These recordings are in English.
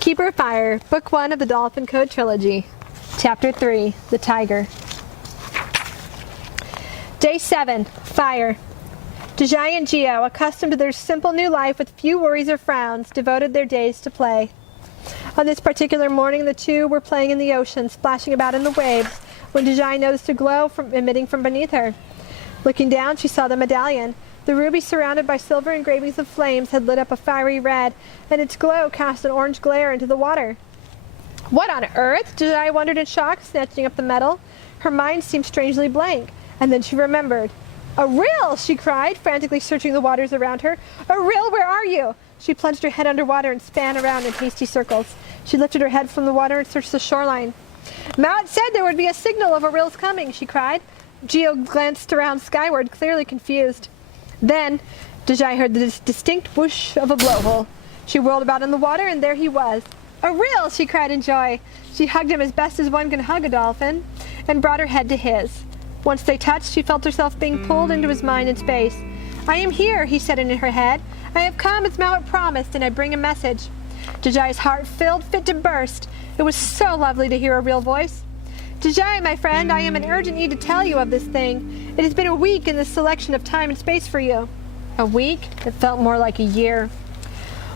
Keeper of Fire, Book 1 of the Dolphin Code Trilogy, Chapter 3, The Tiger. Day 7, Fire. Deiji and Geo, accustomed to their simple new life with few worries or frowns, devoted their days to play. On this particular morning, the two were playing in the ocean, splashing about in the waves, when Deiji noticed a glow emitting from beneath her. Looking down, she saw the medallion. The ruby, surrounded by silver engravings of flames, had lit up a fiery red, and its glow cast an orange glare into the water. What on earth? Deiji wondered in shock, snatching up the metal. Her mind seemed strangely blank, and then she remembered. "A rill!" she cried, frantically searching the waters around her. "A rill, where are you?" She plunged her head underwater and span around in hasty circles. She lifted her head from the water and searched the shoreline. "Mowat said there would be a signal of a rill's coming," she cried. Geo glanced around skyward, clearly confused. Then, Deiji heard the distinct whoosh of a blowhole. She whirled about in the water, and there he was. "A rill!" she cried in joy. She hugged him as best as one can hug a dolphin, and brought her head to his. Once they touched, she felt herself being pulled into his mind and space. "I am here," he said in her head. "I have come as Mowat promised, and I bring a message." Dejai's heart filled fit to burst. It was so lovely to hear a real voice. "Deiji, my friend, I am in urgent need to tell you of this thing. It has been a week in this selection of time and space for you." A week? It felt more like a year.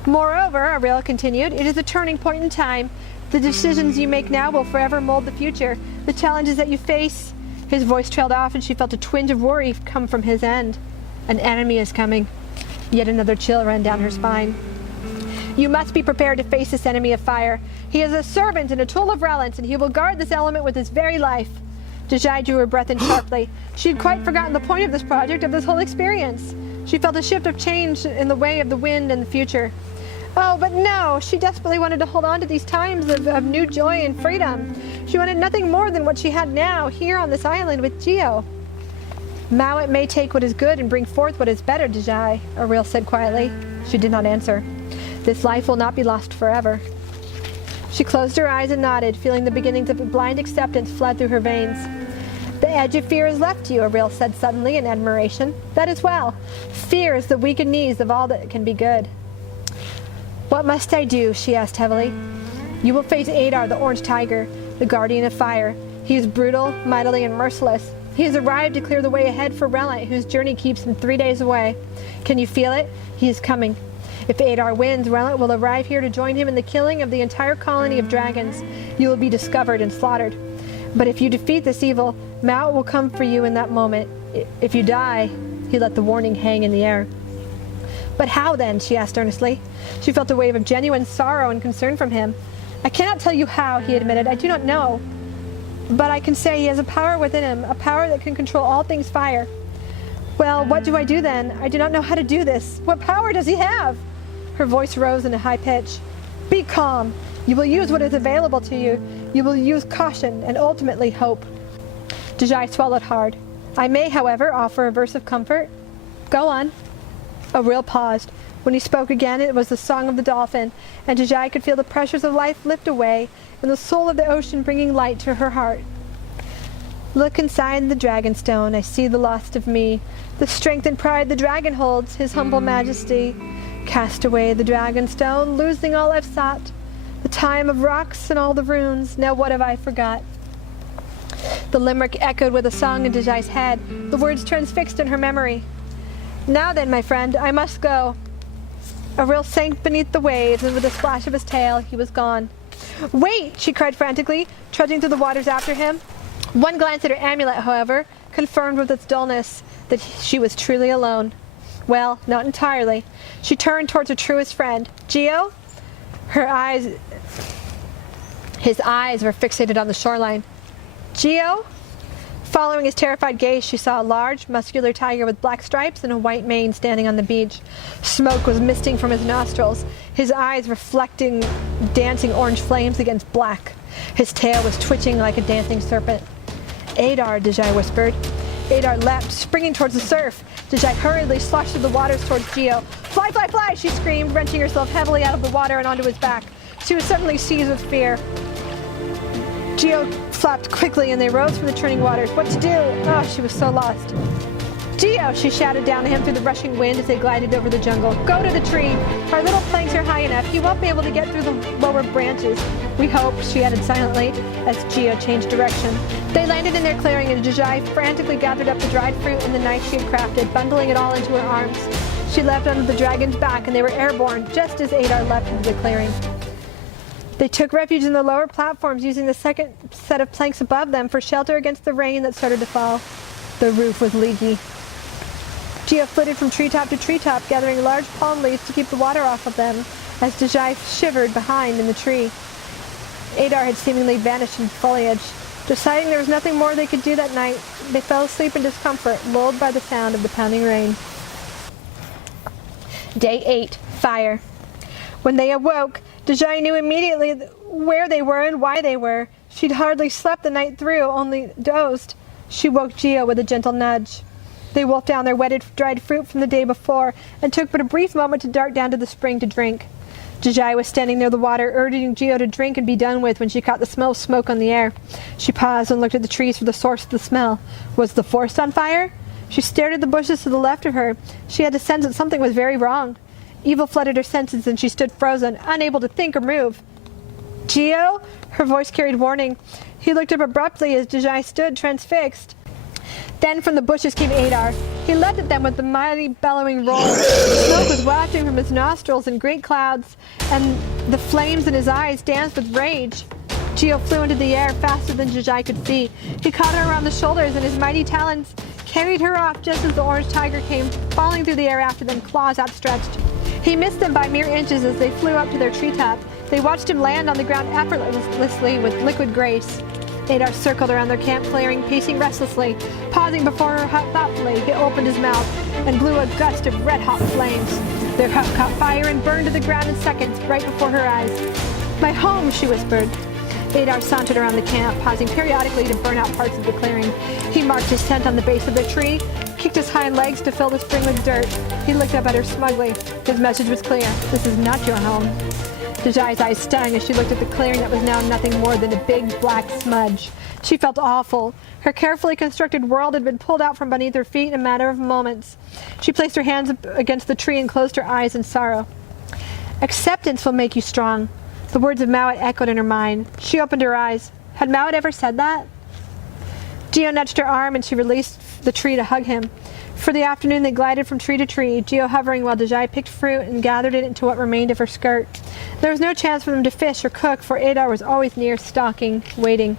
"Moreover," Ariel continued, "it is a turning point in time. The decisions you make now will forever mold the future. The challenges that you face..." His voice trailed off, and she felt a twinge of worry come from his end. An enemy is coming. Yet another chill ran down her spine. "You must be prepared to face this enemy of fire. He is a servant and a tool of Relant, and he will guard this element with his very life." Deiji drew her breath in sharply. She had quite forgotten the point of this project, of this whole experience. She felt a shift of change in the way of the wind and the future. Oh, but no! She desperately wanted to hold on to these times of new joy and freedom. She wanted nothing more than what she had now, here on this island with Geo. "Mowat may take what is good and bring forth what is better, Deiji," Ariel said quietly. She did not answer. "This life will not be lost forever." She closed her eyes and nodded, feeling the beginnings of a blind acceptance flood through her veins. "The edge of fear has left you," Ariel said suddenly in admiration. "That is well. Fear is the weakened knees of all that can be good." "What must I do?" she asked heavily. "You will face Adar, the orange tiger, the guardian of fire. He is brutal, mightily, and merciless. He has arrived to clear the way ahead for Relant, whose journey keeps him 3 days away. Can you feel it? He is coming. If Adar wins, Relant will arrive here to join him in the killing of the entire colony of dragons. You will be discovered and slaughtered. But if you defeat this evil, Mowat will come for you in that moment. If you die..." He let the warning hang in the air. "But how then?" she asked earnestly. She felt a wave of genuine sorrow and concern from him. "I cannot tell you how," he admitted. "I do not know. But I can say he has a power within him, a power that can control all things fire." "Well, what do I do then? I do not know how to do this. What power does he have?" Her voice rose in a high pitch. "Be calm. You will use what is available to you. You will use caution and ultimately hope." Deiji swallowed hard. "I may, however, offer a verse of comfort." "Go on." Ariel paused. When he spoke again, it was the song of the dolphin, and Deiji could feel the pressures of life lift away, and the soul of the ocean bringing light to her heart. "Look inside the dragon stone. I see the lost of me, the strength and pride the dragon holds, his humble majesty. Cast away the dragon stone, losing all I've sought, the time of rocks and all the runes. Now what have I forgot?" The limerick echoed with a song in Dejai's head, the words transfixed in her memory. "Now then, my friend, I must go." Ariel sank beneath the waves, and with a splash of his tail, he was gone. "Wait!" she cried frantically, trudging through the waters after him. One glance at her amulet, however, confirmed with its dullness that she was truly alone. Well, not entirely. She turned towards her truest friend. "Geo?" His eyes were fixated on the shoreline. "Geo?" Following his terrified gaze, she saw a large, muscular tiger with black stripes and a white mane standing on the beach. Smoke was misting from his nostrils, his eyes reflecting dancing orange flames against black. His tail was twitching like a dancing serpent. "Adar," Deiji whispered. Adar leapt, springing towards the surf. Deiji hurriedly sloshed through the waters towards Geo. "Fly, fly, fly!" she screamed, wrenching herself heavily out of the water and onto his back. She was suddenly seized with fear. Geo flapped quickly, and they rose from the churning waters. What to do? Oh, she was so lost. Geo, she shouted down to him through the rushing wind as they glided over the jungle. Go to the tree. Our little planks are high enough. You won't be able to get through the lower branches. We hope, she added silently as Geo changed direction. They landed in their clearing and Deiji frantically gathered up the dried fruit and the knife she had crafted, bundling it all into her arms. She leapt onto the dragon's back and they were airborne just as Adar leapt into the clearing. They took refuge in the lower platforms using the second set of planks above them for shelter against the rain that started to fall. The roof was leaky. Geo flitted from treetop to treetop, gathering large palm leaves to keep the water off of them, as Deiji shivered behind in the tree. Adar had seemingly vanished in foliage. Deciding there was nothing more they could do that night, they fell asleep in discomfort, lulled by the sound of the pounding rain. Day 8. Fire. When they awoke, Deiji knew immediately where they were and why they were. She'd hardly slept the night through, only dozed. She woke Geo with a gentle nudge. They wolfed down their wetted, dried fruit from the day before and took but a brief moment to dart down to the spring to drink. Deiji was standing near the water, urging Geo to drink and be done with when she caught the smell of smoke on the air. She paused and looked at the trees for the source of the smell. Was the forest on fire? She stared at the bushes to the left of her. She had the sense that something was very wrong. Evil flooded her senses and she stood frozen, unable to think or move. Geo? Her voice carried warning. He looked up abruptly as Deiji stood transfixed. Then from the bushes came Adar. He leapt at them with a mighty bellowing roar. Smoke was wafting from his nostrils in great clouds, and the flames in his eyes danced with rage. Geo flew into the air faster than Deiji could see. He caught her around the shoulders, and his mighty talons carried her off just as the orange tiger came falling through the air after them, claws outstretched. He missed them by mere inches as they flew up to their treetop. They watched him land on the ground effortlessly with liquid grace. Adar circled around their camp clearing, pacing restlessly. Pausing before her hut thoughtfully, he opened his mouth and blew a gust of red-hot flames. Their hut caught fire and burned to the ground in seconds, right before her eyes. "My home," she whispered. Adar sauntered around the camp, pausing periodically to burn out parts of the clearing. He marked his tent on the base of the tree, kicked his hind legs to fill the spring with dirt. He looked up at her smugly. His message was clear. This is not your home. Dejai's eyes stung as she looked at the clearing that was now nothing more than a big black smudge. She felt awful. Her carefully constructed world had been pulled out from beneath her feet in a matter of moments. She placed her hands against the tree and closed her eyes in sorrow. "Acceptance will make you strong." The words of Mowat echoed in her mind. She opened her eyes. Had Mowat ever said that? Geo nudged her arm and she released the tree to hug him. For the afternoon they glided from tree to tree, Geo hovering while Deiji picked fruit and gathered it into what remained of her skirt. There was no chance for them to fish or cook, for Adar was always near, stalking, waiting.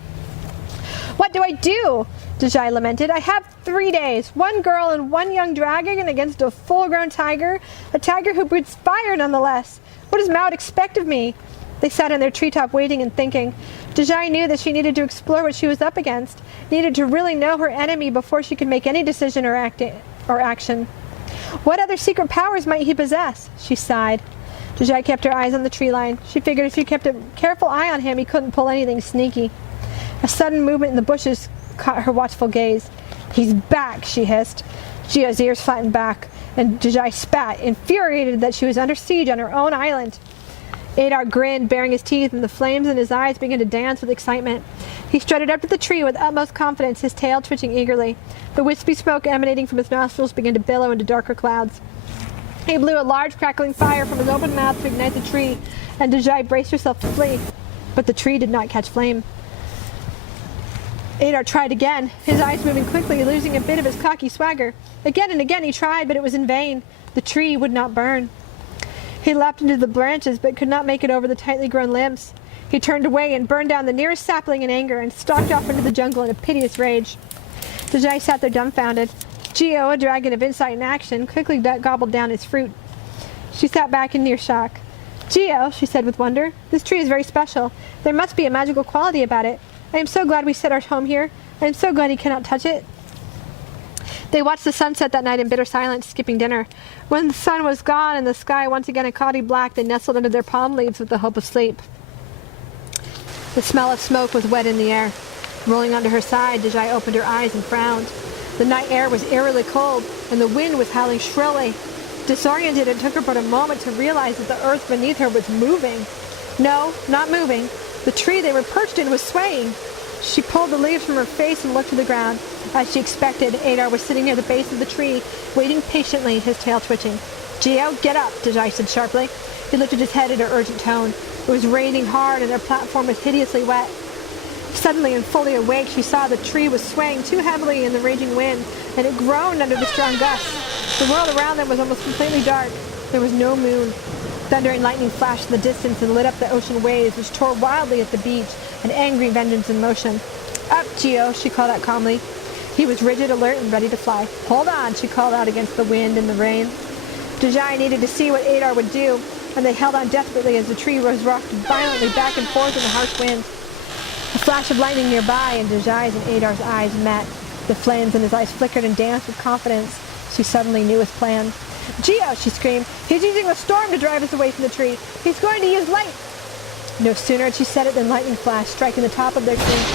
"What do I do?" Deiji lamented. "I have 3 days. 1 girl and 1 young dragon against a full-grown tiger. A tiger who breathes fire nonetheless. What does Mowat expect of me?" They sat in their treetop waiting and thinking. Deiji knew that she needed to explore what she was up against, needed to really know her enemy before she could make any decision or action. What other secret powers might he possess? She sighed. Deiji kept her eyes on the tree line. She figured if she kept a careful eye on him, he couldn't pull anything sneaky. A sudden movement in the bushes caught her watchful gaze. "He's back," she hissed. Geo's ears flattened back, and Deiji spat, infuriated that she was under siege on her own island. Adar grinned, baring his teeth, and the flames in his eyes began to dance with excitement. He strutted up to the tree with utmost confidence, his tail twitching eagerly. The wispy smoke emanating from his nostrils began to billow into darker clouds. He blew a large crackling fire from his open mouth to ignite the tree, and Deiji braced herself to flee. But the tree did not catch flame. Adar tried again, his eyes moving quickly, losing a bit of his cocky swagger. Again and again he tried, but it was in vain. The tree would not burn. He leapt into the branches, but could not make it over the tightly grown limbs. He turned away and burned down the nearest sapling in anger and stalked off into the jungle in a piteous rage. Deiji sat there dumbfounded. Geo, a dragon of insight and action, quickly gobbled down his fruit. She sat back in near shock. "Geo," she said with wonder, "this tree is very special. There must be a magical quality about it. I am so glad we set our home here. I am so glad he cannot touch it." They watched the sunset that night in bitter silence, skipping dinner. When the sun was gone and the sky once again a cloudy black, they nestled under their palm leaves with the hope of sleep. The smell of smoke was wet in the air. Rolling onto her side, Deiji opened her eyes and frowned. The night air was eerily cold, and the wind was howling shrilly. Disoriented, it took her but a moment to realize that the earth beneath her was moving. No, not moving. The tree they were perched in was swaying. She pulled the leaves from her face and looked to the ground. As she expected, Adar was sitting near the base of the tree, waiting patiently, his tail twitching. "Geo, get up," Deiji said sharply. He lifted his head in her urgent tone. It was raining hard and their platform was hideously wet. Suddenly and fully awake, she saw the tree was swaying too heavily in the raging wind, and it groaned under the strong gusts. The world around them was almost completely dark. There was no moon. Thunder and lightning flashed in the distance and lit up the ocean waves, which tore wildly at the beach, an angry vengeance in motion. "Up, Geo," she called out calmly. He was rigid, alert, and ready to fly. "Hold on," she called out against the wind and the rain. Deiji needed to see what Adar would do, and they held on desperately as the tree was rocked violently back and forth in the harsh wind. A flash of lightning nearby, and Dejai's and Adar's eyes met. The flames in his eyes flickered and danced with confidence. She suddenly knew his plan. "Geo," she screamed, "he's using the storm to drive us away from the tree. He's going to use light." No sooner had she said it than lightning flashed, striking the top of their tree.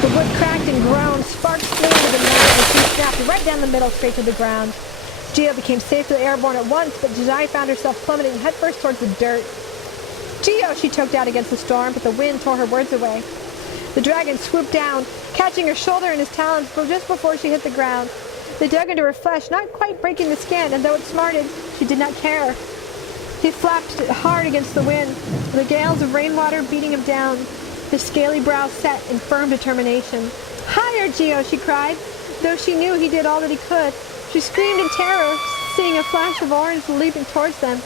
The wood cracked and groaned, sparks flew into the night, and the tree snapped right down the middle, straight to the ground. Geo became safely airborne at once, but Deiji found herself plummeting headfirst towards the dirt. "Geo," she choked out against the storm, but the wind tore her words away. The dragon swooped down, catching her shoulder in his talons just before she hit the ground. They dug into her flesh, not quite breaking the skin, and though it smarted, she did not care. He flapped hard against the wind, the gales of rainwater beating him down, his scaly brow set in firm determination. "Higher, Geo," she cried. Though she knew he did all that he could, she screamed in terror, seeing a flash of orange leaping towards them.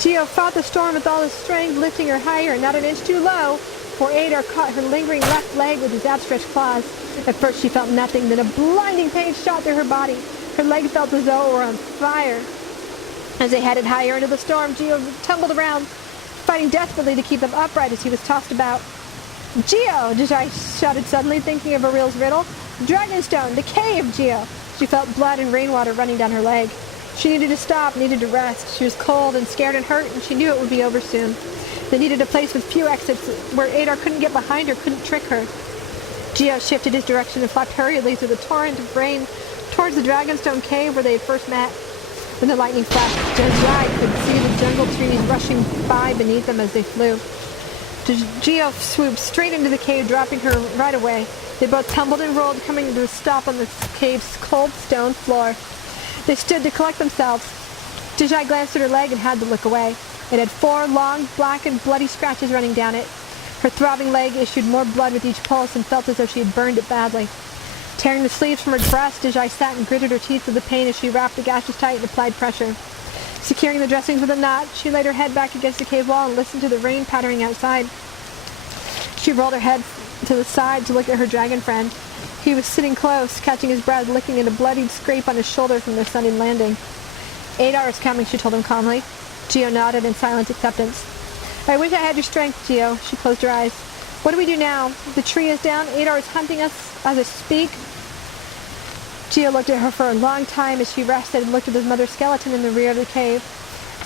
Geo fought the storm with all his strength, lifting her higher, not an inch too low, for Adar caught her lingering left leg with his outstretched claws. At first she felt nothing, then a blinding pain shot through her body. Her leg felt as though it were on fire. As they headed higher into the storm, Geo tumbled around, fighting desperately to keep them upright as he was tossed about. "Geo!" Deiji shouted suddenly, thinking of Aril's riddle. "Dragonstone! The cave, Geo!" She felt blood and rainwater running down her leg. She needed to stop, needed to rest. She was cold and scared and hurt, and she knew it would be over soon. They needed a place with few exits where Adar couldn't get behind her, couldn't trick her. Geo shifted his direction and flapped hurriedly through the torrent of rain towards the Dragonstone cave where they had first met. When the lightning flashed, Deiji could see the jungle trees rushing by beneath them as they flew. Geo swooped straight into the cave, dropping her right away. They both tumbled and rolled, coming to a stop on the cave's cold stone floor. They stood to collect themselves. Deiji glanced at her leg and had to look away. It had 4 long, black and bloody scratches running down it. Her throbbing leg issued more blood with each pulse and felt as though she had burned it badly. Tearing the sleeves from her breast, Deiji sat and gritted her teeth with the pain as she wrapped the gashes tight and applied pressure. Securing the dressings with a knot, she laid her head back against the cave wall and listened to the rain pattering outside. She rolled her head to the side to look at her dragon friend. He was sitting close, catching his breath, licking at a bloodied scrape on his shoulder from their sudden landing. "Adar is coming," she told him calmly. Geo nodded in silent acceptance. "I wish I had your strength, Geo." She closed her eyes. "What do we do now? The tree is down. Adar is hunting us as I speak." Geo looked at her for a long time as she rested and looked at his mother's skeleton in the rear of the cave.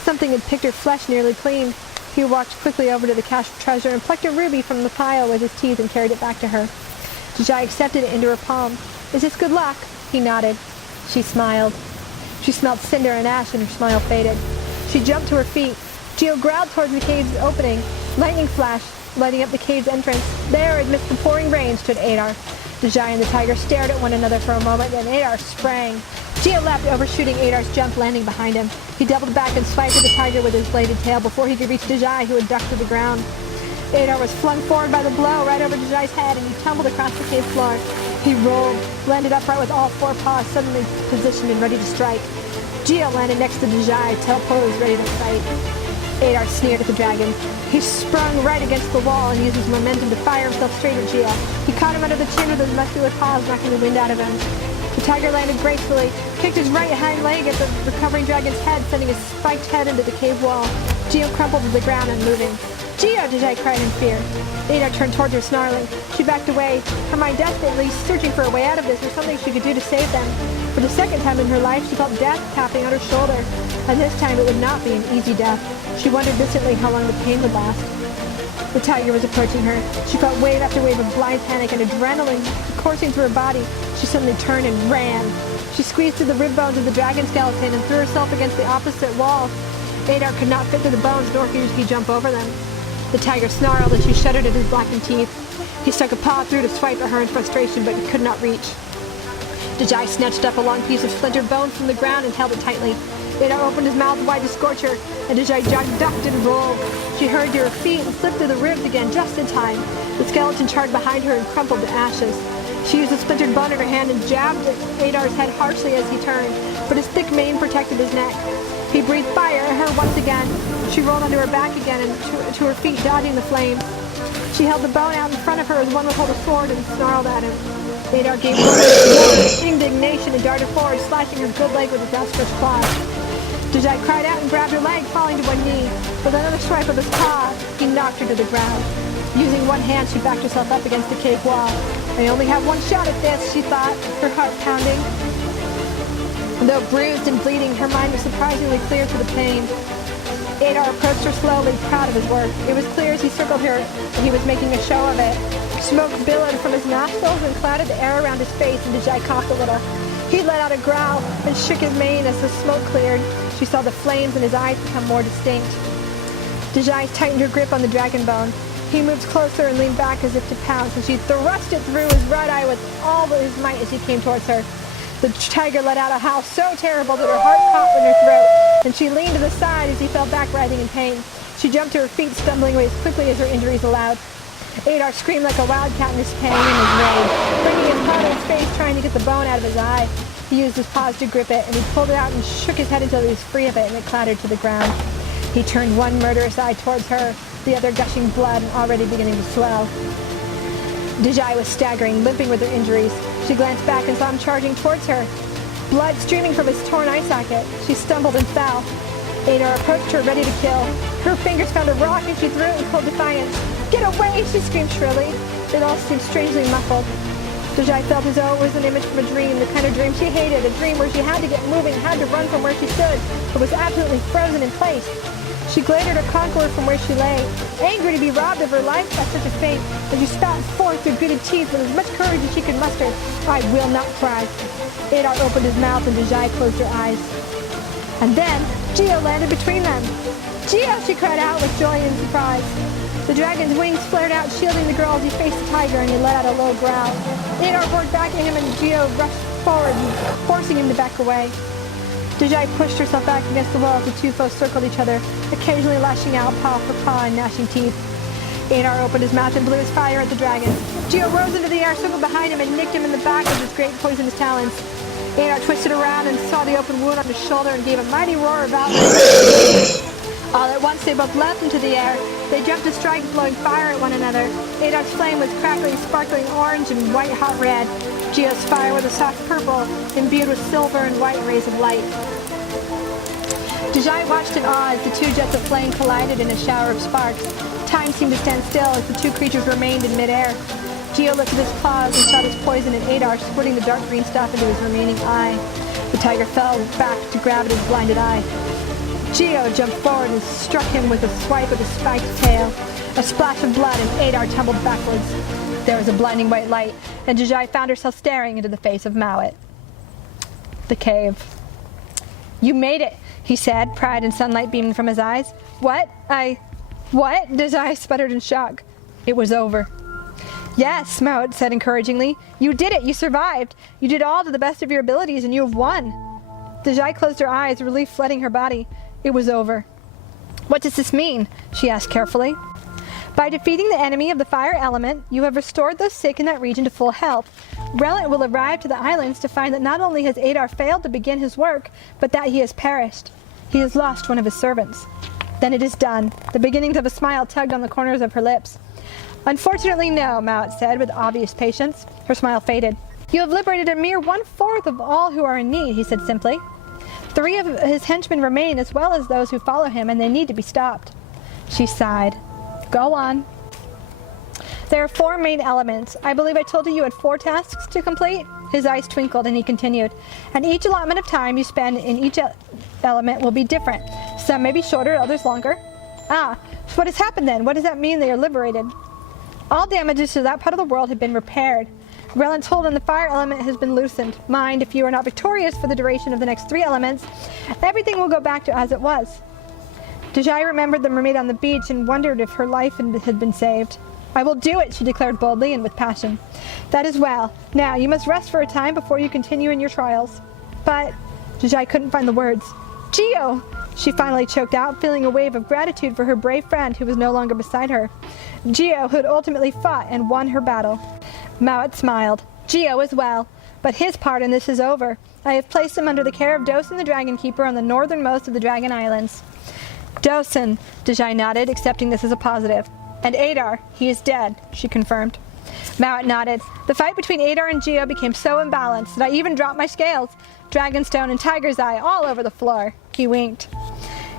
Something had picked her flesh nearly clean. He walked quickly over to the cache of treasure and plucked a ruby from the pile with his teeth and carried it back to her. Deiji accepted it into her palm. "Is this good luck?" He nodded. She smiled. She smelled cinder and ash and her smile faded. She jumped to her feet. Geo growled towards the cave's opening. Lightning flashed, lighting up the cave's entrance. There, amidst the pouring rain, stood Adar. Deiji and the tiger stared at one another for a moment, then Adar sprang. Geo leapt, overshooting Adar's jump, landing behind him. He doubled back and swiped at the tiger with his bladed tail before he could reach Deiji, who had ducked to the ground. Adar was flung forward by the blow right over Dejai's head, and he tumbled across the cave floor. He rolled, landed upright with all 4 paws suddenly positioned and ready to strike. Geo landed next to Deiji, tail posed, ready to fight. Adar sneered at the dragon. He sprung right against the wall and used his momentum to fire himself straight at Geo. He caught him under the chin with his muscular paws, knocking the wind out of him. The tiger landed gracefully, kicked his right hind leg at the recovering dragon's head, sending his spiked head into the cave wall. Geo crumpled to the ground, unmoving. "Geo!" Deiji cried in fear. Adar turned towards her, snarling. She backed away, her mind desperately searching for a way out of this or something she could do to save them. For the second time in her life, she felt death tapping on her shoulder, and this time it would not be an easy death. She wondered distantly how long the pain would last. The tiger was approaching her. She felt wave after wave of blind panic and adrenaline coursing through her body. She suddenly turned and ran. She squeezed through the rib bones of the dragon skeleton and threw herself against the opposite wall. Adar could not fit through the bones, nor could he jump over them. The tiger snarled as she shuddered at his blackened teeth. He stuck a paw through to swipe at her in frustration, but could not reach. Deiji snatched up a long piece of splintered bone from the ground and held it tightly. Adar opened his mouth wide to scorch her, and Deiji ducked and rolled. She hurried to her feet and slipped through the ribs again just in time. The skeleton charred behind her and crumpled to ashes. She used the splintered bone in her hand and jabbed at Adar's head harshly as he turned, but his thick mane protected his neck. He breathed fire at her once again. She rolled onto her back again and to her feet, dodging the flames. She held the bone out in front of her as one would hold a sword and snarled at him. Adar gave with indignation and darted forward, slashing her good leg with his outstretched claws. Deiji cried out and grabbed her leg, falling to one knee. With another swipe of his paw, he knocked her to the ground. Using one hand, she backed herself up against the cave wall. I only have one shot at this, she thought, her heart pounding. Though bruised and bleeding, her mind was surprisingly clear to the pain. Adar approached her slowly, proud of his work. It was clear as he circled her that he was making a show of it. Smoke billowed from his nostrils and clouded the air around his face, and Deiji coughed a little. He let out a growl and shook his mane as the smoke cleared. She saw the flames in his eyes become more distinct. Deiji tightened her grip on the dragon bone. He moved closer and leaned back as if to pounce, and she thrust it through his right eye with all his might as he came towards her. The tiger let out a howl so terrible that her heart caught in her throat, and she leaned to the side as he fell back writhing in pain. She jumped to her feet, stumbling away as quickly as her injuries allowed. Adar screamed like a wildcat in his pain and his rage, bringing his paw to his face, trying to get the bone out of his eye. He used his paws to grip it, and he pulled it out and shook his head until he was free of it, and it clattered to the ground. He turned one murderous eye towards her, the other gushing blood and already beginning to swell. Deiji was staggering, limping with her injuries. She glanced back and saw him charging towards her, blood streaming from his torn eye socket. She stumbled and fell. Adar approached her, ready to kill. Her fingers found a rock and she threw it in cold defiance. "Get away!" she screamed shrilly. It all seemed strangely muffled. Deiji felt as though it was an image from a dream, the kind of dream she hated, a dream where she had to get moving, had to run from where she stood, but was absolutely frozen in place. She glared at her conqueror from where she lay, angry to be robbed of her life by such a fate, and she spat forth through gritted teeth with as much courage as she could muster. "I will not cry." Adar opened his mouth and Deiji closed her eyes. And then, Geo landed between them. "Geo!" she cried out with joy and surprise. The dragon's wings flared out, shielding the girl as he faced the tiger, and he let out a low growl. Adar roared back at him, and Geo rushed forward, forcing him to back away. Deiji pushed herself back against the wall as the two foes circled each other, occasionally lashing out paw for paw and gnashing teeth. Adar opened his mouth and blew his fire at the dragon. Geo rose into the air, circled behind him, and nicked him in the back with his great poisonous talons. Adar twisted around and saw the open wound on his shoulder and gave a mighty roar of outrage. All at once they both leapt into the air. They jumped to strike, blowing fire at one another. Adar's flame was crackling, sparkling orange and white hot red. Geo's fire was a soft purple, imbued with silver and white rays of light. Deiji watched in awe as the two jets of flame collided in a shower of sparks. Time seemed to stand still as the two creatures remained in midair. Geo lifted his claws and shot his poison at Adar, squirting the dark green stuff into his remaining eye. The tiger fell back to grab at his blinded eye. Geo jumped forward and struck him with a swipe of his spiked tail. A splash of blood and Adar tumbled backwards. There was a blinding white light, and Deiji found herself staring into the face of Mowat. The cave. "You made it," he said, pride and sunlight beaming from his eyes. What? Deiji sputtered in shock. "It was over." "Yes," Mowat said encouragingly. "You did it. You survived. You did all to the best of your abilities, and you have won." Deiji closed her eyes, relief flooding her body. It was over. "What does this mean?" she asked carefully. "By defeating the enemy of the fire element, you have restored those sick in that region to full health. Relant will arrive to the islands to find that not only has Adar failed to begin his work, but that he has perished. He has lost one of his servants." "Then it is done." The beginnings of a smile tugged on the corners of her lips. "Unfortunately, no," Mowat said with obvious patience. Her smile faded. "You have liberated a mere 1/4 of all who are in need," he said simply. 3 of his henchmen remain, as well as those who follow him, and they need to be stopped. She sighed. "Go on." "There are 4 main elements. I believe I told you had 4 tasks to complete?" His eyes twinkled and he continued. "And each allotment of time you spend in each element will be different. Some may be shorter, others longer." "Ah, so what has happened then? What does that mean they are liberated?" "All damages to that part of the world have been repaired. Relant's hold on the fire element has been loosened. Mind, if you are not victorious for the duration of the next 3 elements, everything will go back to as it was." Deiji remembered the mermaid on the beach and wondered if her life had been saved. I will do it, she declared boldly and with passion. That is well. Now, you must rest for a time before you continue in your trials. But, Deiji couldn't find the words. Geo! She finally choked out, feeling a wave of gratitude for her brave friend who was no longer beside her. Geo, who had ultimately fought and won her battle. Mowat smiled. Geo is well, but his part in this is over. I have placed him under the care of Dosen the Dragon Keeper on the northernmost of the Dragon Islands. Dosen, Deiji nodded, accepting this as a positive. And Adar, he is dead, she confirmed. Mowat nodded. The fight between Adar and Geo became so imbalanced that I even dropped my scales, Dragonstone and Tiger's Eye all over the floor. He winked.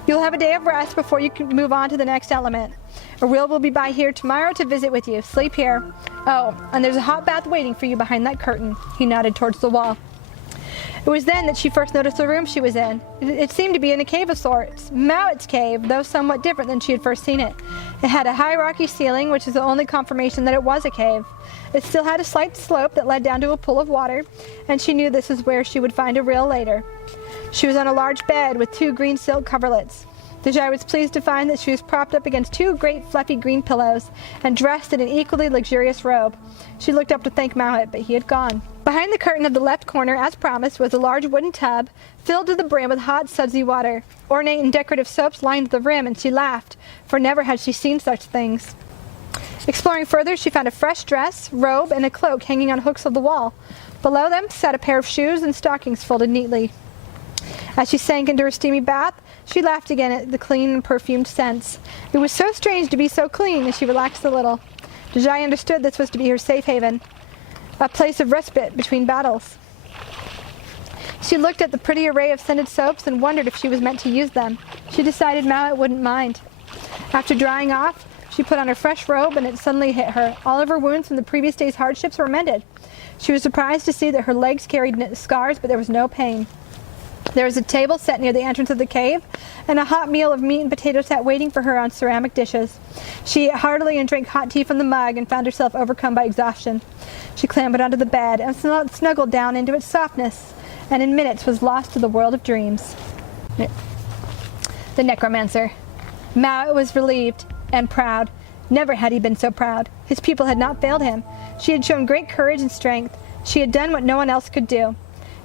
You'll have a day of rest before you can move on to the next element. Ariel will be by here tomorrow to visit with you. Sleep here. Oh, and there's a hot bath waiting for you behind that curtain. He nodded towards the wall. It was then that she first noticed the room she was in. It seemed to be in a cave of sorts. Mowat's cave, though somewhat different than she had first seen it. It had a high rocky ceiling, which is the only confirmation that it was a cave. It still had a slight slope that led down to a pool of water, and she knew this was where she would find Ariel later. She was on a large bed with 2 green silk coverlets. Deiji was pleased to find that she was propped up against 2 great fluffy green pillows and dressed in an equally luxurious robe. She looked up to thank Mowat, but he had gone. Behind the curtain of the left corner, as promised, was a large wooden tub filled to the brim with hot, sudsy water. Ornate and decorative soaps lined the rim, and she laughed, for never had she seen such things. Exploring further, she found a fresh dress, robe, and a cloak hanging on hooks of the wall. Below them sat a pair of shoes and stockings folded neatly. As she sank into her steamy bath, she laughed again at the clean and perfumed scents. It was so strange to be so clean as she relaxed a little. Deiji understood this was to be her safe haven, a place of respite between battles. She looked at the pretty array of scented soaps and wondered if she was meant to use them. She decided Mowat wouldn't mind. After drying off, she put on her fresh robe, and it suddenly hit her. All of her wounds from the previous day's hardships were mended. She was surprised to see that her legs carried scars, but there was no pain. There was a table set near the entrance of the cave, and a hot meal of meat and potatoes sat waiting for her on ceramic dishes. She ate heartily and drank hot tea from the mug and found herself overcome by exhaustion. She clambered onto the bed and snuggled down into its softness, and in minutes was lost to the world of dreams. The necromancer. Mowat was relieved and proud. Never had he been so proud. His people had not failed him. She had shown great courage and strength. She had done what no one else could do.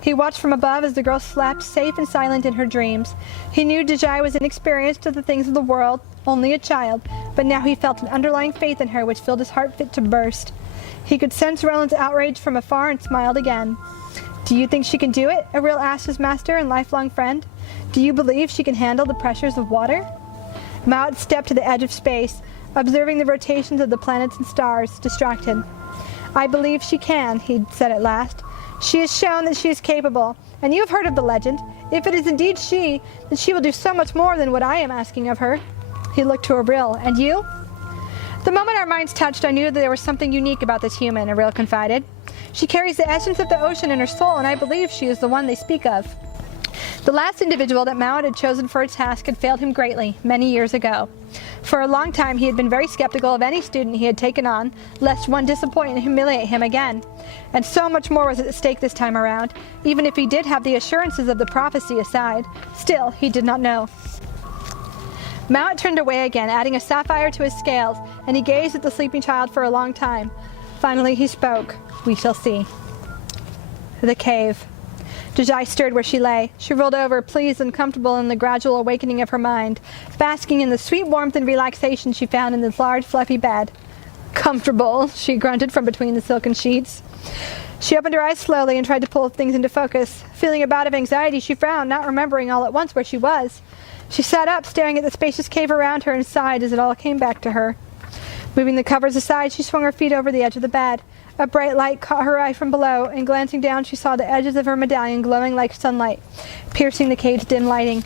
He watched from above as the girl slept, safe and silent in her dreams. He knew Deiji was inexperienced to the things of the world, only a child, but now he felt an underlying faith in her which filled his heart fit to burst. He could sense Relant's outrage from afar and smiled again. Do you think she can do it? Ariel asked his master and lifelong friend. Do you believe she can handle the pressures of water? Mowat stepped to the edge of space, observing the rotations of the planets and stars, distracted. I believe she can, he said at last. She has shown that she is capable, and you have heard of the legend. If it is indeed she, then she will do so much more than what I am asking of her. He looked to Ariel. And you? The moment our minds touched, I knew that there was something unique about this human, Ariel confided. She carries the essence of the ocean in her soul, and I believe she is the one they speak of. The last individual that Mowat had chosen for a task had failed him greatly, many years ago. For a long time he had been very skeptical of any student he had taken on, lest one disappoint and humiliate him again. And so much more was at stake this time around, even if he did have the assurances of the prophecy aside. Still, he did not know. Mowat turned away again, adding a sapphire to his scales, and he gazed at the sleeping child for a long time. Finally he spoke. We shall see. The cave. Deiji stirred where she lay. She rolled over, pleased and comfortable in the gradual awakening of her mind, basking in the sweet warmth and relaxation she found in this large, fluffy bed. Comfortable, she grunted from between the silken sheets. She opened her eyes slowly and tried to pull things into focus. Feeling a bout of anxiety, she frowned, not remembering all at once where she was. She sat up, staring at the spacious cave around her, and sighed as it all came back to her. Moving the covers aside, she swung her feet over the edge of the bed. A bright light caught her eye from below, and glancing down she saw the edges of her medallion glowing like sunlight, piercing the cave's dim lighting.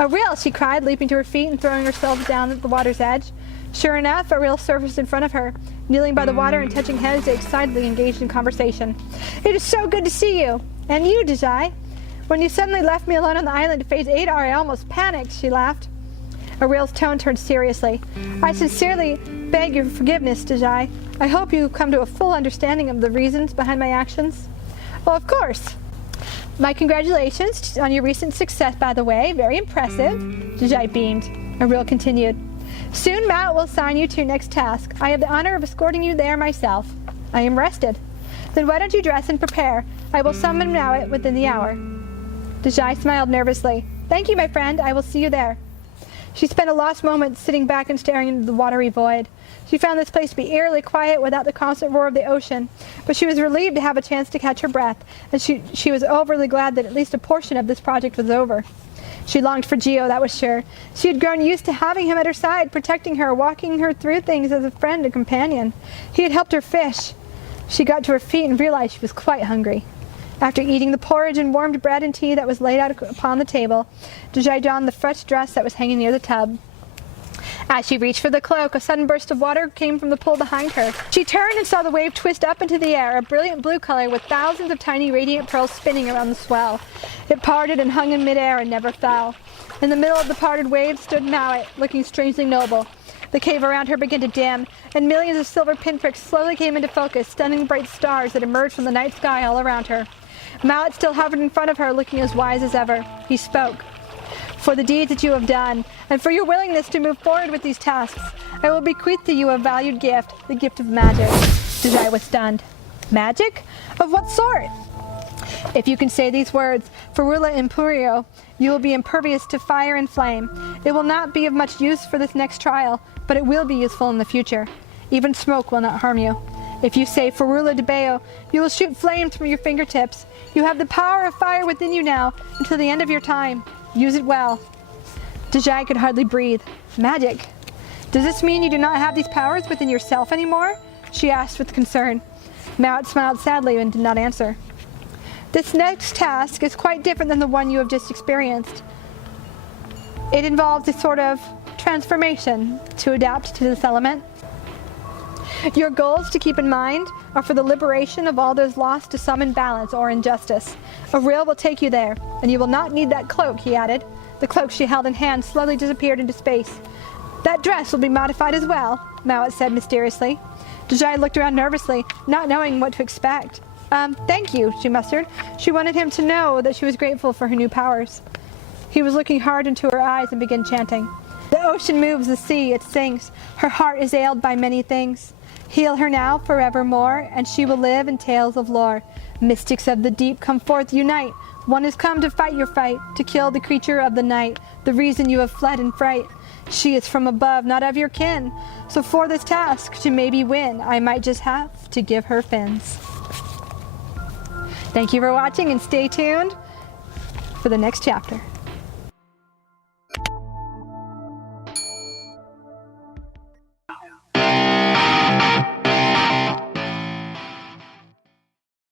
Ariel, she cried, leaping to her feet and throwing herself down at the water's edge. Sure enough, Ariel surfaced in front of her. Kneeling by the water and touching heads, they excitedly engaged in conversation. It is so good to see you! And you, Deiji! When you suddenly left me alone on the island to face Adar, I almost panicked, she laughed. Ariel's tone turned seriously. I sincerely beg your forgiveness, Deiji. I hope you come to a full understanding of the reasons behind my actions. Well, of course. My congratulations on your recent success, by the way. Very impressive. Deiji beamed. Ariel continued. Soon Mowat will assign you to your next task. I have the honor of escorting you there myself. I am rested. Then why don't you dress and prepare? I will summon Mowat within the hour. Deiji smiled nervously. Thank you, my friend. I will see you there. She spent a lost moment sitting back and staring into the watery void. She found this place to be eerily quiet without the constant roar of the ocean, but she was relieved to have a chance to catch her breath, and she was overly glad that at least a portion of this project was over. She longed for Geo, that was sure. She had grown used to having him at her side, protecting her, walking her through things as a friend and companion. He had helped her fish. She got to her feet and realized she was quite hungry. After eating the porridge and warmed bread and tea that was laid out upon the table, Deiji donned the fresh dress that was hanging near the tub. As she reached for the cloak, a sudden burst of water came from the pool behind her. She turned and saw the wave twist up into the air, a brilliant blue color with thousands of tiny radiant pearls spinning around the swell. It parted and hung in midair and never fell. In the middle of the parted wave stood Mowat, looking strangely noble. The cave around her began to dim, and millions of silver pinpricks slowly came into focus, stunning bright stars that emerged from the night sky all around her. Mowat still hovered in front of her, looking as wise as ever. He spoke. For the deeds that you have done, and for your willingness to move forward with these tasks, I will bequeath to you a valued gift, the gift of magic. Deiji was stunned. Magic? Of what sort? If you can say these words, Ferula Imperio, you will be impervious to fire and flame. It will not be of much use for this next trial, but it will be useful in the future. Even smoke will not harm you. If you say Ferula de Beo, you will shoot flames from your fingertips. You have the power of fire within you now, until the end of your time. Use it well. Deiji could hardly breathe. Magic. Does this mean you do not have these powers within yourself anymore? She asked with concern. Mowat smiled sadly and did not answer. This next task is quite different than the one you have just experienced. It involves a sort of transformation to adapt to this element. Your goals to keep in mind are for the liberation of all those lost to some imbalance or injustice. A rail will take you there, and you will not need that cloak, he added. The cloak she held in hand slowly disappeared into space. That dress will be modified as well, Mowat said mysteriously. Deiji looked around nervously, not knowing what to expect. Thank you, she mustered. She wanted him to know that she was grateful for her new powers. He was looking hard into her eyes and began chanting. The ocean moves, the sea, it sinks. Her heart is ailed by many things. Heal her now forevermore, and she will live in tales of lore. Mystics of the deep, come forth, unite. One has come to fight your fight, to kill the creature of the night, the reason you have fled in fright. She is from above, not of your kin. So for this task, to maybe win, I might just have to give her fins. Thank you for watching, and stay tuned for the next chapter.